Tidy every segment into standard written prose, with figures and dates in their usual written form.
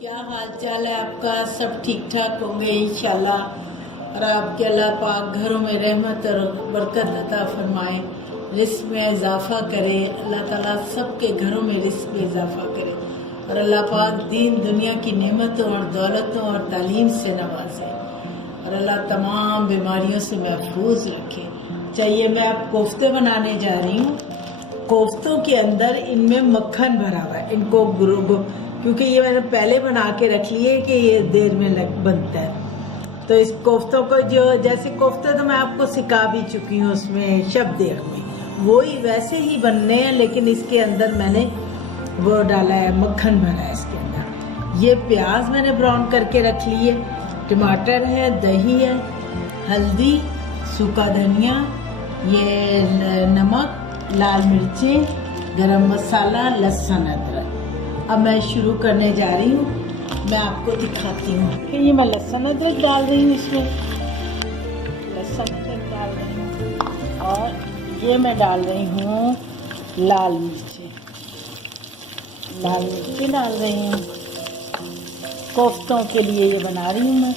क्या हाल चाल है आपका। सब ठीक ठाक होंगे इंशाल्लाह। और आपके अल्लाह पाक घरों में रहमत और बरकत अता फरमाए, रिस्क में इजाफा करे। अल्लाह ताला सबके घरों में रिस्क में इजाफा करे और अल्लाह पाक दीन दुनिया की नेमतों और दौलतों और तालीम से नवाजे और अल्लाह तमाम बीमारियों से महफूज रखे। चाहिए मैं अब कोफ्ते बनाने जा रही हूँ। कोफ्तों के अंदर इनमें मक्खन भरा हुआ है। इनको क्योंकि ये मैंने पहले बना के रख लिए कि ये देर में बनता है। तो इस कोफ्तों को जो जैसे कोफ्ते तो मैं आपको सिखा भी चुकी हूँ उसमें शब्द में, वो ही वैसे ही बनने हैं, लेकिन इसके अंदर मैंने वो डाला है, मक्खन भरा है इसके अंदर। ये प्याज मैंने ब्राउन करके रख लिए, टमाटर है, दही है, हल्दी, सूखा धनिया, ये नमक, लाल मिर्चें, गरम मसाला, लहसुन, अदरक। अब मैं शुरू करने जा रही हूँ। मैं आपको दिखाती हूँ कि ये मैं लहसुन अदरक डाल रही हूँ इसमें, लहसुन अदरक डाल रही हूँ और ये मैं डाल रही हूँ लाल मिर्चें, लाल मिर्चें डाल रही हूँ। कोफ्तों के लिए ये बना रही हूँ मैं।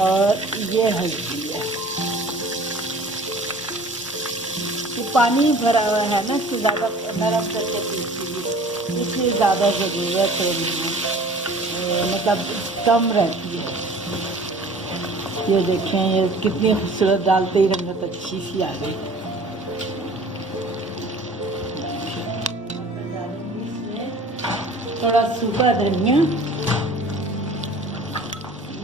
और ये हल्दी है, ये पानी भरा हुआ है ना तो ज़्यादा नरम करके पीसीए, इसलिए ज़्यादा ज़रूरत है, मतलब कम रहती है। ये देखें, ये कितनी खूबसूरत डालते ही रंगत अच्छी सी आ गई। थोड़ा सूखा धनिया,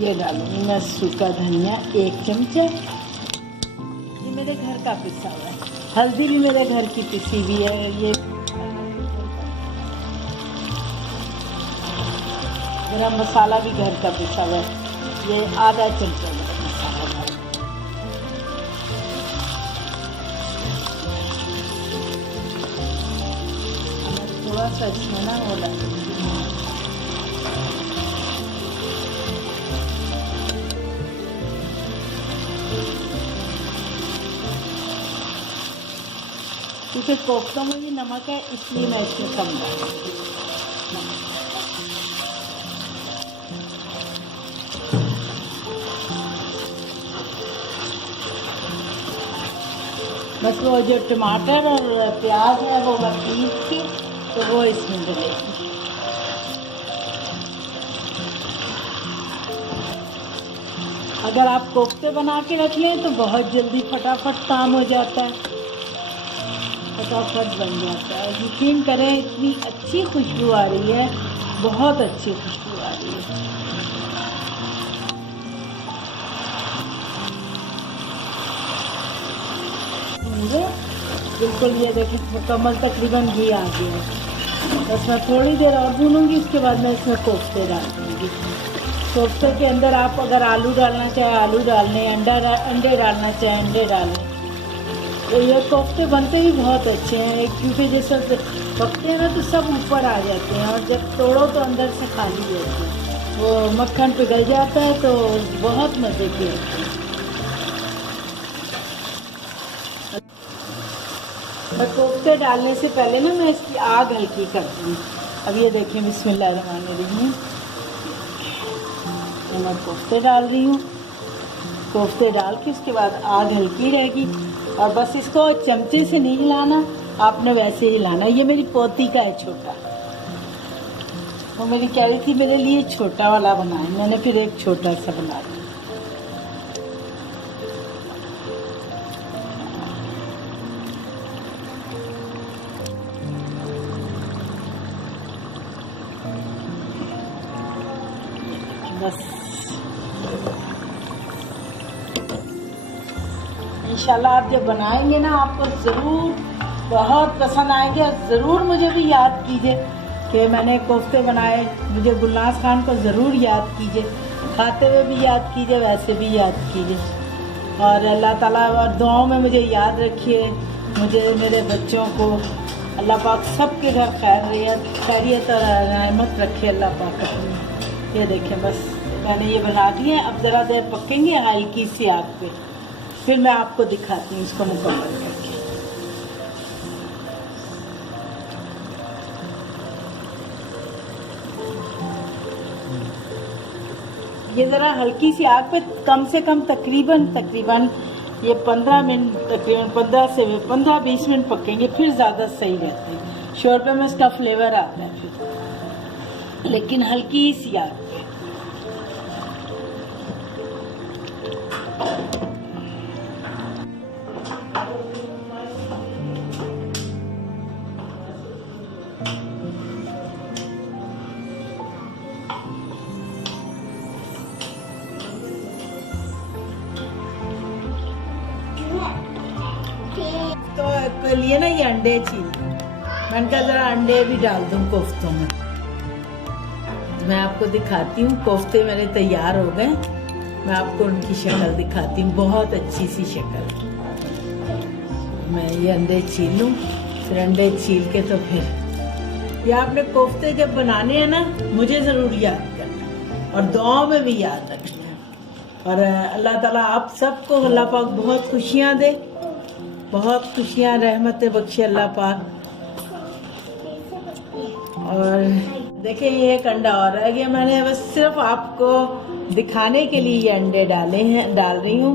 ये डालूंगी मैं सूखा धनिया 1 चमचा। ये मेरे घर का पिसा हुआ है। हल्दी भी मेरे घर की पिसी हुई है। ये गरम मसाला भी घर का पिसा हुआ है। ये आधा चमचा गरम मसाला डाल। थोड़ा सा इसमें ना वो डालूंगी, क्योंकि कोफ्तों में ये नमक है इसलिए मैं इसमें कम डालूंगी। बस वो जो टमाटर और प्याज है वो मैं पीस के तो वो इसमें डलेगी। अगर आप कोफ्ते बना के रख लें तो बहुत जल्दी फटाफट काम हो जाता है, फटाफट बन जाता है। यकीन करें इतनी अच्छी खुशबू आ रही है, बहुत अच्छी खुशबू आ रही है। बिल्कुल ये देखिए मुकम्मल तकरीबन घी आ गया है। बस मैं थोड़ी देर और भूनूंगी, उसके बाद मैं इसमें कोफ्ते डाल दूँगी। कोफ्ते के अंदर आप अगर आलू डालना चाहे आलू डाल लें, अंडे डालना चाहे अंडे डाल लें। तो ये कोफ्ते बनते ही बहुत अच्छे हैं, क्योंकि जैसे पकते हैं ना तो सब ऊपर आ जाते हैं और जब तोड़ो तो अंदर से खाली रहती है, वो मक्खन पिघल जाता है तो बहुत मज़े के होते हैं। कोफ्ते डालने से पहले ना मैं इसकी आग हल्की कर दूँ। अब ये देखिए बिस्मिल्लाहिर्रहमानिर्रहीम, मैं कोफ्ते डाल रही हूँ। कोफ्ते डाल के उसके बाद आग हल्की रहेगी और बस इसको चमचे से नहीं हिलाना, आपने वैसे ही हिलाना। ये मेरी पोती का है छोटा, वो मेरी कह रही थी मेरे लिए छोटा वाला बनाए, मैंने फिर एक छोटा सा बना दिया। बस इंशाल्लाह आप जब बनाएंगे ना आपको ज़रूर बहुत पसंद आएंगे। और ज़रूर मुझे भी याद कीजिए कि मैंने कोफ्ते बनाए, मुझे गुलनाज खान को ज़रूर याद कीजिए, खाते हुए भी याद कीजिए, वैसे भी याद कीजिए। और अल्लाह ताला और दुआओं में मुझे याद रखिए, मुझे, मेरे बच्चों को अल्लाह पाक सबके घर खैरियत और रहमत रखे अल्लाह पाक अपनी। ये देखें बस मैंने ये बना दिए। अब ज़रा देर पकेंगे हल्की सी आग पे, फिर मैं आपको दिखाती हूँ इसको मुकम्मल करके। ये ज़रा हल्की सी आग पे कम से कम तकरीबन ये 15 मिनट, तकरीबन 15-20 मिनट पकेंगे, फिर ज़्यादा सही रहते हैं। शोरबे में इसका फ्लेवर आता है फिर, लेकिन हल्की सी आग पे। तो लिए ना ये अंडे छील, मैंने कहा जरा अंडे भी डाल दूं कोफ्तों में। मैं आपको दिखाती हूँ, कोफ्ते मेरे तैयार हो गए। मैं आपको उनकी शक्ल दिखाती हूँ, बहुत अच्छी सी शक्ल। मैं ये अंडे छील लूँ, फिर अंडे छील के तो फिर ये आपने कोफ्ते जब बनाने हैं ना, मुझे ज़रूर याद करना और दुआओं में भी याद रखना है। और अल्लाह ताला आप सबको, अल्लाह पाक बहुत खुशियाँ दे, बहुत खुशियाँ रहमतें बख्शे अल्लाह पाक। और देखिए ये एक अंडा और रह गया, मैंने बस सिर्फ आपको दिखाने के लिए ये अंडे डाल रही हूँ।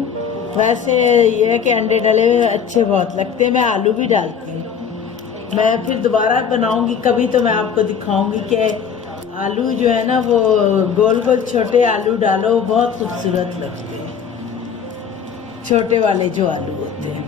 वैसे ये कि अंडे डले हुए अच्छे बहुत लगते हैं, मैं आलू भी डालती हूँ। मैं फिर दोबारा बनाऊँगी कभी तो मैं आपको दिखाऊँगी कि आलू जो है ना वो गोल गोल छोटे आलू डालो, बहुत खूबसूरत लगते हैं, छोटे वाले जो आलू होते हैं।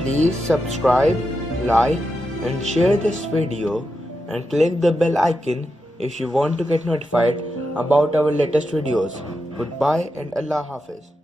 Please subscribe, like and share this video and click the bell icon if you want to get notified about our latest videos. Goodbye and Allah Hafiz.